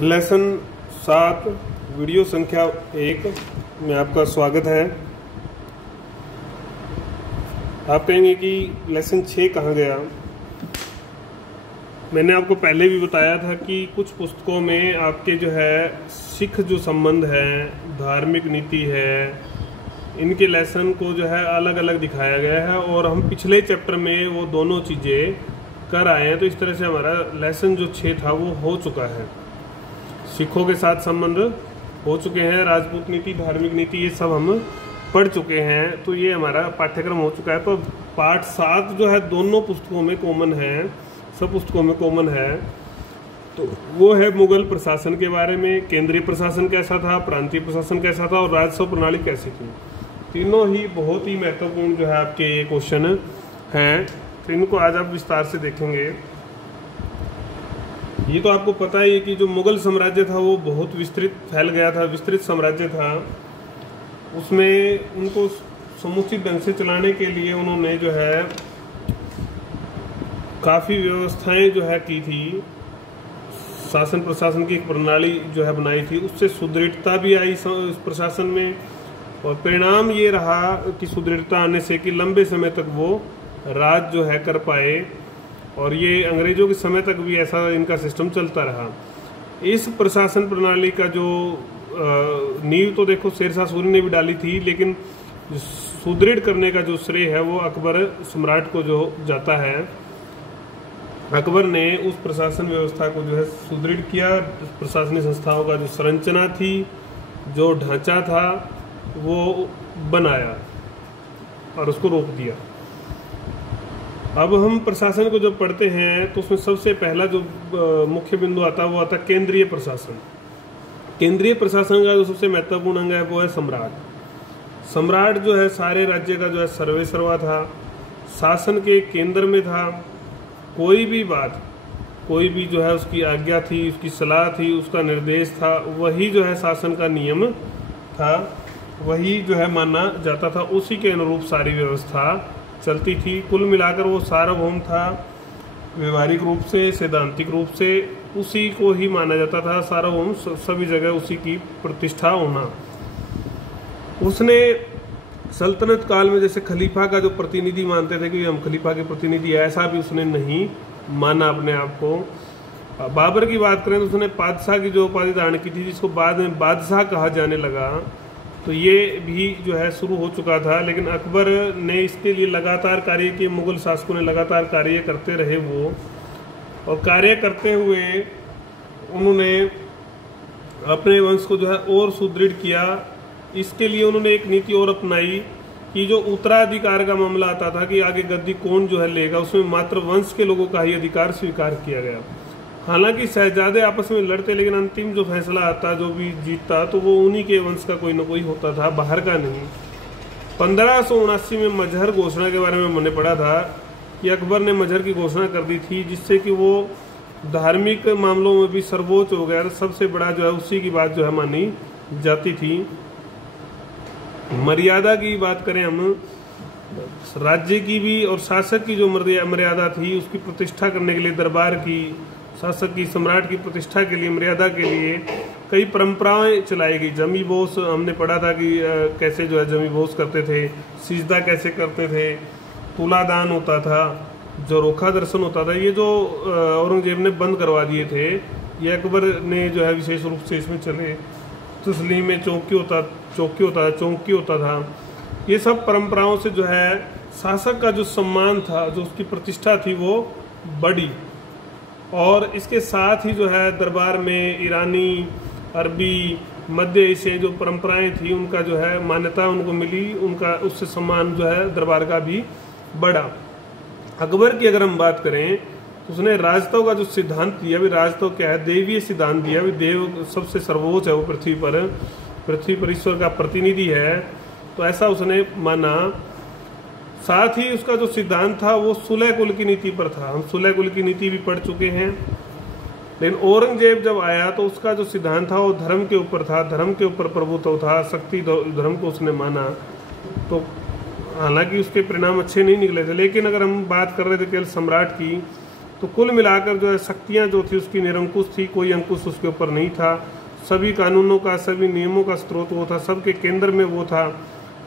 Lesson 7 video संख्या 1 में आपका स्वागत है। आप कहेंगे कि लेसन 6 कहाँ गया। मैंने आपको पहले भी बताया था कि कुछ पुस्तकों में आपके जो है सिख जो संबंध है, धार्मिक नीति है, इनके लेसन को जो है अलग अलग दिखाया गया है और हम पिछले चैप्टर में वो दोनों चीज़ें कर आए हैं। तो इस तरह से हमारा लेसन जो 6 था वो हो चुका है। सिखों के साथ संबंध हो चुके हैं, राजपूत नीति, धार्मिक नीति, ये सब हम पढ़ चुके हैं। तो ये हमारा पाठ्यक्रम हो चुका है। तो पाठ 7 जो है दोनों पुस्तकों में कॉमन है, सब पुस्तकों में कॉमन है। तो वो है मुगल प्रशासन के बारे में, केंद्रीय प्रशासन कैसा था, प्रांतीय प्रशासन कैसा था और राजस्व प्रणाली कैसी थी। तीनों ही बहुत ही महत्वपूर्ण जो है आपके ये क्वेश्चन हैं। तो इनको आज आप विस्तार से देखेंगे। ये तो आपको पता ही है कि जो मुगल साम्राज्य था वो बहुत विस्तृत फैल गया था, विस्तृत साम्राज्य था। उसमें उनको समुचित ढंग से चलाने के लिए उन्होंने जो है काफ़ी व्यवस्थाएं जो है की थी, शासन प्रशासन की एक प्रणाली जो है बनाई थी। उससे सुदृढ़ता भी आई इस प्रशासन में और परिणाम ये रहा कि सुदृढ़ता आने से कि लंबे समय तक वो राज जो है कर पाए और ये अंग्रेजों के समय तक भी ऐसा इनका सिस्टम चलता रहा। इस प्रशासन प्रणाली का जो नींव तो देखो शेरशाह सूरी ने भी डाली थी, लेकिन सुदृढ़ करने का जो श्रेय है वो अकबर सम्राट को जो जाता है। अकबर ने उस प्रशासन व्यवस्था को जो है सुदृढ़ किया, प्रशासनिक संस्थाओं का जो संरचना थी, जो ढांचा था वो बनाया और उसको रोक दिया। अब हम प्रशासन को जब पढ़ते हैं तो उसमें सबसे पहला जो मुख्य बिंदु आता है वो आता है केंद्रीय प्रशासन। केंद्रीय प्रशासन का जो सबसे महत्वपूर्ण अंग है वो है सम्राट। सम्राट जो है सारे राज्य का जो है सर्वेसर्वा था, शासन के केंद्र में था। कोई भी बात, कोई भी जो है उसकी आज्ञा थी, उसकी सलाह थी, उसका निर्देश था, वही जो है शासन का नियम था, वही जो है माना जाता था। उसी के अनुरूप सारी व्यवस्था चलती थी। कुल मिलाकर वो सार्वभौम था, व्यवहारिक रूप से, सैद्धांतिक रूप से उसी को ही माना जाता था। सार्वभौम, सभी जगह उसी की प्रतिष्ठा होना। उसने सल्तनत काल में जैसे खलीफा का जो प्रतिनिधि मानते थे कि हम खलीफा के प्रतिनिधि, ऐसा भी उसने नहीं माना अपने आप को। बाबर की बात करें तो उसने बादशाह की जो उपाधि धारण की थी, जिसको बाद में बादशाह कहा जाने लगा, तो ये भी जो है शुरू हो चुका था। लेकिन अकबर ने इसके लिए लगातार कार्य किए, मुगल शासकों ने लगातार कार्य करते रहे वो, और कार्य करते हुए उन्होंने अपने वंश को जो है और सुदृढ़ किया। इसके लिए उन्होंने एक नीति और अपनाई कि जो उत्तराधिकार का मामला आता था कि आगे गद्दी कौन जो है लेगा, उसमें मात्र वंश के लोगों का ही अधिकार स्वीकार किया गया। हालांकि शहजादे आपस में लड़ते, लेकिन अंतिम जो फैसला आता, जो भी जीतता, तो वो उन्हीं के वंश का कोई ना कोई होता था, बाहर का नहीं। 1579 में मजहर घोषणा के बारे में मैंने पढ़ा था कि अकबर ने मजहर की घोषणा कर दी थी, जिससे कि वो धार्मिक मामलों में भी सर्वोच्च हो गया। सबसे बड़ा जो है उसी की बात जो है मानी जाती थी। मर्यादा की बात करें हम, राज्य की भी और शासक की जो मर्यादा थी, उसकी प्रतिष्ठा करने के लिए दरबार की, शासक की, सम्राट की प्रतिष्ठा के लिए, मर्यादा के लिए कई परंपराएं चलाई गई। जमी बोस हमने पढ़ा था कि कैसे जो है जमी बोस करते थे, सिजदा कैसे करते थे, तुलादान होता था, जो रोखा दर्शन होता था, ये जो औरंगजेब ने बंद करवा दिए थे, ये अकबर ने जो है विशेष रूप से इसमें चले। तस्लीम में चौकी होता था। ये सब परंपराओं से जो है शासक का जो सम्मान था, जो उसकी प्रतिष्ठा थी, वो बढ़ी। और इसके साथ ही जो है दरबार में ईरानी, अरबी, मध्य एशियाई जो परंपराएं थी, उनका जो है मान्यता उनको मिली, उनका उससे सम्मान जो है दरबार का भी बढ़ा। अकबर की अगर हम बात करें तो उसने राजतव का जो सिद्धांत दिया, अभी राजतव क्या है, देवीय सिद्धांत दिया। अभी देव सबसे सर्वोच्च है, वो पृथ्वी पर ईश्वर का प्रतिनिधि है, तो ऐसा उसने माना। साथ ही उसका जो सिद्धांत था वो सुलह कुल की नीति पर था। हम सुलह कुल की नीति भी पढ़ चुके हैं। लेकिन औरंगजेब जब आया तो उसका जो सिद्धांत था वो धर्म के ऊपर था, धर्म के ऊपर प्रभुत्व था, शक्ति धर्म को उसने माना। तो हालांकि उसके परिणाम अच्छे नहीं निकले थे। लेकिन अगर हम बात कर रहे थे केवल सम्राट की, तो कुल मिलाकर जो है शक्तियाँ जो थी उसकी निरंकुश थी, कोई अंकुश उसके ऊपर नहीं था। सभी कानूनों का, सभी नियमों का स्रोत वो था, सबके केंद्र में वो था।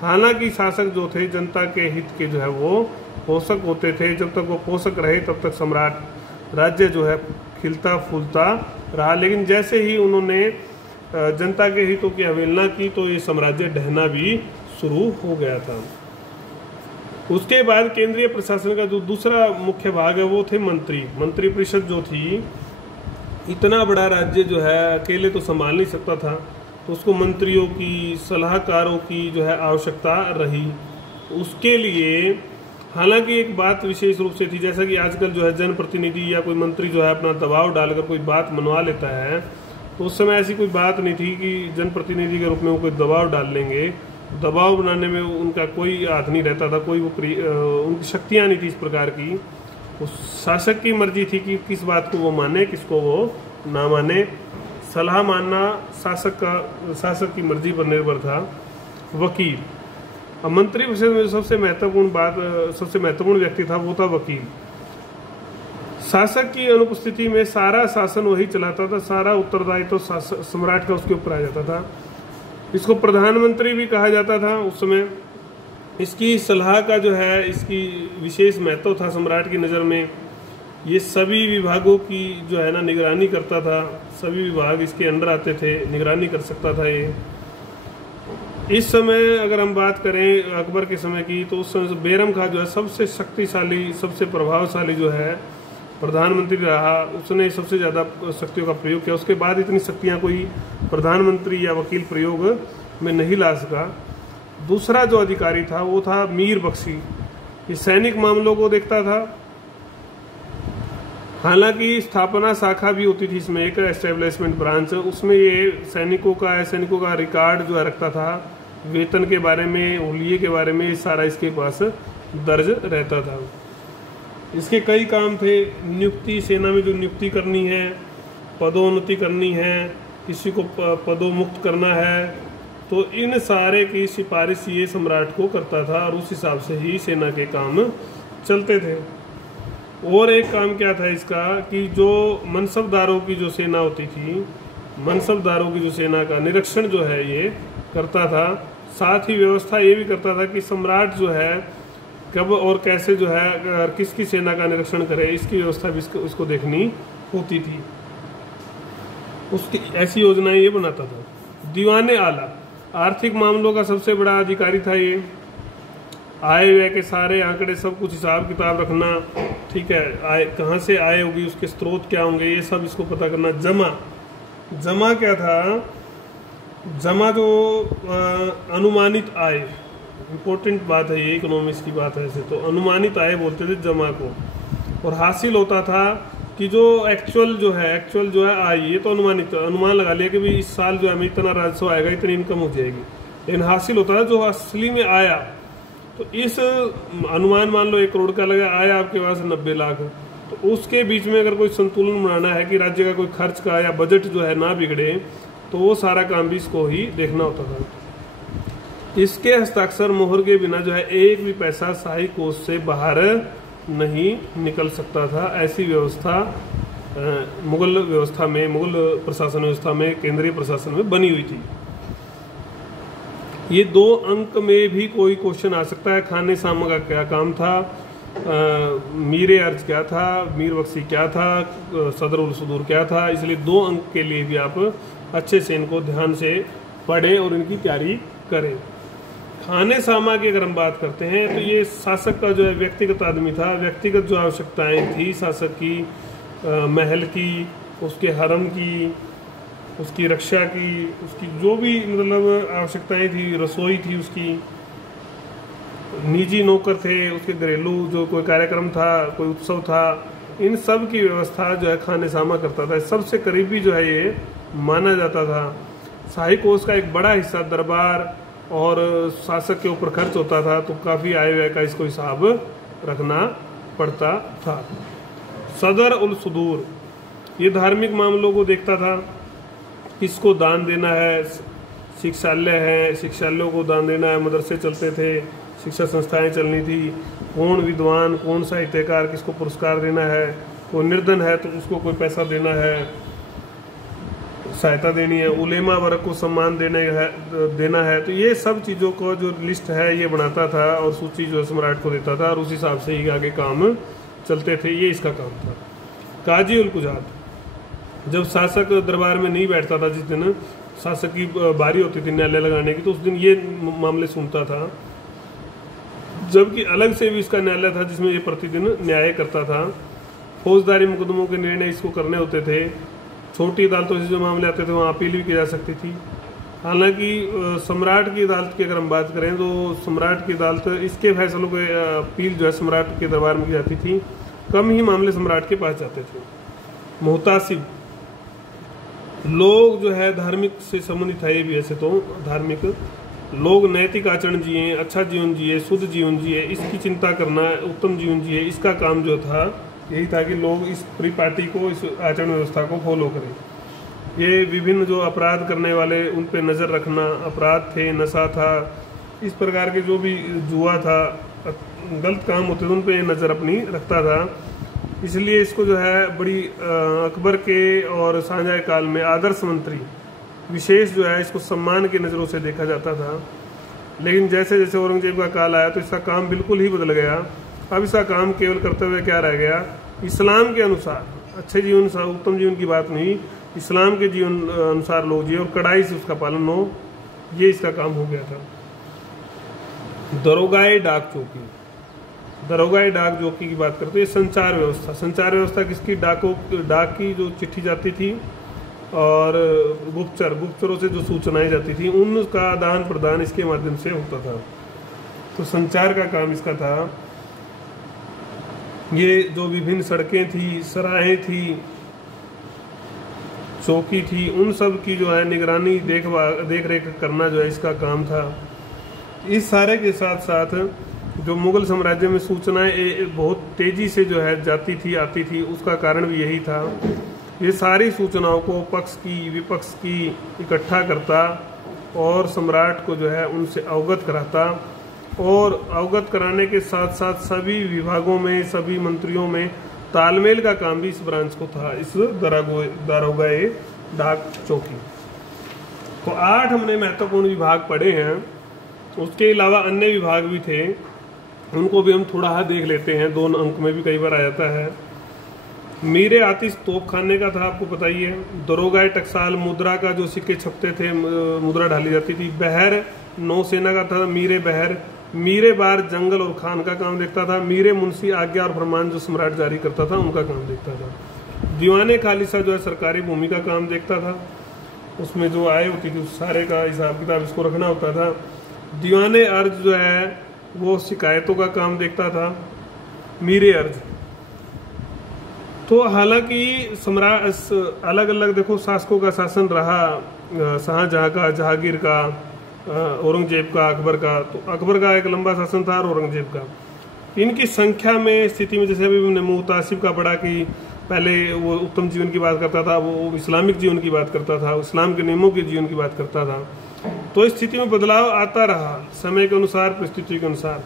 हालांकि शासक जो थे जनता के हित के जो है वो पोषक होते थे। जब तक वो पोषक रहे तब तक सम्राट राज्य जो है खिलता फूलता रहा। लेकिन जैसे ही उन्होंने जनता के हितों की अवहेलना की तो ये साम्राज्य ढहना भी शुरू हो गया था। उसके बाद केंद्रीय प्रशासन का जो दूसरा मुख्य भाग है वो थे मंत्री। मंत्री परिषद जो थी, इतना बड़ा राज्य जो है अकेले तो संभाल नहीं सकता था, तो उसको मंत्रियों की, सलाहकारों की जो है आवश्यकता रही। उसके लिए हालांकि एक बात विशेष रूप से थी, जैसा कि आजकल जो है जनप्रतिनिधि या कोई मंत्री जो है अपना दबाव डालकर कोई बात मनवा लेता है, तो उस समय ऐसी कोई बात नहीं थी कि जनप्रतिनिधि के रूप में वो कोई दबाव डाल लेंगे। दबाव बनाने में उनका कोई हाथ नहीं रहता था, कोई वो उनकी शक्तियाँ नहीं थी इस प्रकार की। उस शासक की मर्जी थी कि किस बात को वो माने, किसको वो ना माने। सलाह मानना शासक की मर्जी पर निर्भर था। वकील, अब मंत्री परिषद में सबसे महत्वपूर्ण व्यक्ति था वो था वकील। शासक की अनुपस्थिति में सारा शासन वही चलाता था, सारा उत्तरदायित्व तो सम्राट का उसके ऊपर आ जाता था। इसको प्रधानमंत्री भी कहा जाता था उस समय। इसकी सलाह का जो है, इसकी विशेष महत्व था सम्राट की नज़र में। ये सभी विभागों की जो है ना निगरानी करता था, सभी विभाग इसके अंडर आते थे, निगरानी कर सकता था ये। इस समय अगर हम बात करें अकबर के समय की, तो उस समय बैरम खां जो है सबसे शक्तिशाली, सबसे प्रभावशाली जो है प्रधानमंत्री रहा। उसने सबसे ज़्यादा शक्तियों का प्रयोग किया। उसके बाद इतनी शक्तियाँ कोई प्रधानमंत्री या वकील प्रयोग में नहीं ला सका। दूसरा जो अधिकारी था वो था मीर बख्शी। ये सैनिक मामलों को देखता था। हालांकि स्थापना शाखा भी होती थी इसमें, एक एस्टेब्लिशमेंट ब्रांच, उसमें ये सैनिकों का रिकॉर्ड जो है रखता था। वेतन के बारे में, हुलिये के बारे में, सारा इसके पास दर्ज रहता था। इसके कई काम थे। नियुक्ति, सेना में जो नियुक्ति करनी है, पदोन्नति करनी है, किसी को पदोमुक्त करना है, तो इन सारे की सिफारिश ये सम्राट को करता था और उस हिसाब से ही सेना के काम चलते थे। और एक काम क्या था इसका कि जो मनसबदारों की जो सेना होती थी, मनसबदारों की जो सेना का निरीक्षण जो है ये करता था। साथ ही व्यवस्था ये भी करता था कि सम्राट जो है कब और कैसे जो है किसकी सेना का निरीक्षण करे, इसकी व्यवस्था भी उसको देखनी होती थी। उसकी ऐसी योजनाएं ये बनाता था। दीवाने आला, आर्थिक मामलों का सबसे बड़ा अधिकारी था ये। आय व्यय के सारे आंकड़े, सब कुछ हिसाब किताब रखना, ठीक है, आय कहाँ से आय होगी, उसके स्रोत क्या होंगे, ये सब इसको पता करना। जमा क्या था? जमा जो अनुमानित आय, इम्पोर्टेंट बात है ये, इकोनॉमिक्स की बात है ऐसे तो। अनुमानित आय बोलते थे जमा को। और हासिल होता था कि जो एक्चुअल जो है आय, ये तो अनुमान लगा लिया कि भाई इस साल जो है हमें इतना राजस्व आएगा, इतनी इनकम हो जाएगी। लेकिन हासिल होता था जो असली में आया। तो इस अनुमान मान लो 1 करोड़ का लगा, आया आपके पास 90 लाख, तो उसके बीच में अगर कोई संतुलन बनाना है कि राज्य का कोई खर्च का या बजट जो है ना बिगड़े, तो वो सारा काम भी इसको ही देखना होता था। इसके हस्ताक्षर मोहर के बिना जो है एक भी पैसा शाही कोष से बाहर नहीं निकल सकता था। ऐसी व्यवस्था मुगल प्रशासन व्यवस्था में, केंद्रीय प्रशासन में बनी हुई थी। ये 2 अंक में भी कोई क्वेश्चन आ सकता है। खाने सामा का क्या काम था, मीर अर्ज क्या था, मीर बख्शी क्या था, सदर उल सुदूर क्या था। इसलिए 2 अंक के लिए भी आप अच्छे से इनको ध्यान से पढ़ें और इनकी तैयारी करें। खाने सामा की अगर हम बात करते हैं तो ये शासक का जो है व्यक्तिगत आदमी था। व्यक्तिगत जो आवश्यकताएं थी शासक की, महल की, उसके हरम की, उसकी रक्षा की, उसकी जो भी मतलब आवश्यकताएं थी, रसोई थी उसकी, निजी नौकर थे, उसके घरेलू जो कोई कार्यक्रम था, कोई उत्सव था, इन सब की व्यवस्था जो है खाने सामा करता था। सबसे करीबी जो है ये माना जाता था। शाही कोष का एक बड़ा हिस्सा दरबार और शासक के ऊपर खर्च होता था, तो काफ़ी आय व्यय का इसको हिसाब रखना पड़ता था। सदर उल सुदूर, ये धार्मिक मामलों को देखता था। किसको दान देना है, शिक्षालय है, शिक्षालयों को दान देना है, मदरसे चलते थे, शिक्षा संस्थाएं चलनी थी, कौन विद्वान, कौन साहित्यकार, किसको पुरस्कार देना है, कोई निर्धन है तो उसको कोई पैसा देना है, सहायता देनी है, उलेमा वर्ग को सम्मान देना है। तो ये सब चीज़ों को जो लिस्ट है ये बनाता था और सूची जो सम्राट को देता था और उस हिसाब से ही आगे काम चलते थे। ये इसका काम था। काजी उल कुजात, जब शासक दरबार में नहीं बैठता था, जिस दिन शासक की बारी होती थी न्यायालय लगाने की, तो उस दिन ये मामले सुनता था। जबकि अलग से भी इसका न्यायालय था जिसमें ये प्रतिदिन न्याय करता था। फौजदारी मुकदमों के निर्णय इसको करने होते थे। छोटी अदालतों से जो मामले आते थे वहाँ अपील भी की जा सकती थी। हालांकि सम्राट की अदालत की अगर हम बात करें तो सम्राट की अदालत इसके फैसलों के अपील जो है सम्राट के दरबार में की जाती थी। कम ही मामले सम्राट के पास जाते थे। मुहतासिब, लोग जो है धार्मिक से संबंधित है। ये भी ऐसे तो धार्मिक लोग नैतिक आचरण जिए, अच्छा जीवन जिए, शुद्ध जीवन जिए, इसकी चिंता करना, उत्तम जीवन जिए, इसका काम जो था यही था कि लोग इस पूरी पार्टी को, इस आचरण व्यवस्था को फॉलो करें। ये विभिन्न जो अपराध करने वाले उन पे नज़र रखना, अपराध थे, नशा था, इस प्रकार के जो भी जुआ था, गलत काम होते थे उन पे नज़र अपनी रखता था। इसलिए इसको जो है बड़ी अकबर के और शाहजहाँ काल में आदर्श मंत्री विशेष जो है इसको सम्मान की नज़रों से देखा जाता था। लेकिन जैसे जैसे औरंगजेब का काल आया तो इसका काम बिल्कुल ही बदल गया। अब इसका काम केवल करते हुए क्या रह गया, इस्लाम के अनुसार अच्छे जीवन, उत्तम जीवन की बात नहीं, इस्लाम के जीवन अनुसार लोग जिए और कड़ाई से उसका पालन हो, ये इसका काम हो गया था। दरोगाए डाक चौकी, दरोगाए डाक चौकी की बात करते हैं। संचार व्यवस्था, संचार व्यवस्था किसकी, डाक की जो चिट्ठी जाती थी और गुप्तचरों से जो सूचनाएं जाती थी उनका आदान प्रदान इसके माध्यम से होता था। तो संचार का काम इसका था। ये जो विभिन्न सड़कें थी, सराहें थी, चौकी थी, उन सब की जो है निगरानी, देख रेख करना जो है इसका काम था। इस सारे के साथ साथ जो मुगल साम्राज्य में सूचनाएं बहुत तेजी से जो है जाती थी, आती थी, उसका कारण भी यही था। ये सारी सूचनाओं को पक्ष की विपक्ष की इकट्ठा करता और सम्राट को जो है उनसे अवगत कराता। और अवगत कराने के साथ साथ सभी विभागों में, सभी मंत्रियों में तालमेल का काम भी इस ब्रांच को था, इस दरोगाए डाक चौकी। तो 8 हमने महत्वपूर्ण विभाग पढ़े हैं। उसके अलावा अन्य विभाग भी थे, उनको भी हम थोड़ा देख लेते हैं। 2 अंक में भी कई बार आ जाता है। मीरे आतिश तोपखाने का था, आपको पता ही है। दरोगाए टकसाल, मुद्रा का जो सिक्के छपते थे, मुद्रा डाली जाती थी। बहर नौसेना का था, मीरे बहर। मीरे बार जंगल और खान का काम देखता था। मीरे मुंशी आज्ञा और फरमान जो सम्राट जारी करता था उनका काम देखता था। दीवाने खालिसा जो है सरकारी भूमि का काम देखता था, उसमें जो आय होती थी उस सारे का हिसाब किताब इसको रखना होता था। दीवाने अर्ज जो है वो शिकायतों का काम देखता था, मीरे अर्ज। तो हालांकि सम्राट अलग अलग देखो शासकों का शासन रहा, शाहजहाँ का, जहांगीर का, औरंगजेब का, अकबर का। तो अकबर का एक लंबा शासन था और औरंगजेब का। इनकी संख्या में, स्थिति में, जैसे अभी हमने मुहतासिब का पढ़ा कि पहले वो उत्तम जीवन की बात करता था, वो इस्लामिक जीवन की बात करता था, इस्लाम के नियमों के जीवन की बात करता था। तो इस स्थिति में बदलाव आता रहा समय के अनुसार, परिस्थिति के अनुसार।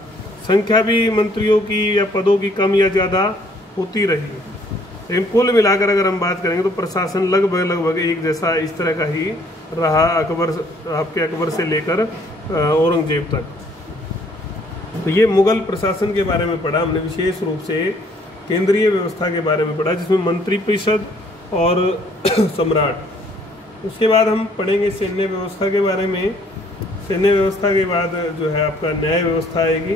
संख्या भी मंत्रियों की या पदों की कम या ज़्यादा होती रही। लेकिन कुल मिलाकर अगर हम बात करेंगे तो प्रशासन लगभग एक जैसा इस तरह का ही रहा, अकबर से लेकर औरंगजेब तक। तो ये मुगल प्रशासन के बारे में पढ़ा हमने, विशेष रूप से केंद्रीय व्यवस्था के बारे में पढ़ा जिसमें मंत्रिपरिषद और सम्राट। उसके बाद हम पढ़ेंगे सैन्य व्यवस्था के बारे में। सैन्य व्यवस्था के बाद जो है आपका न्याय व्यवस्था आएगी।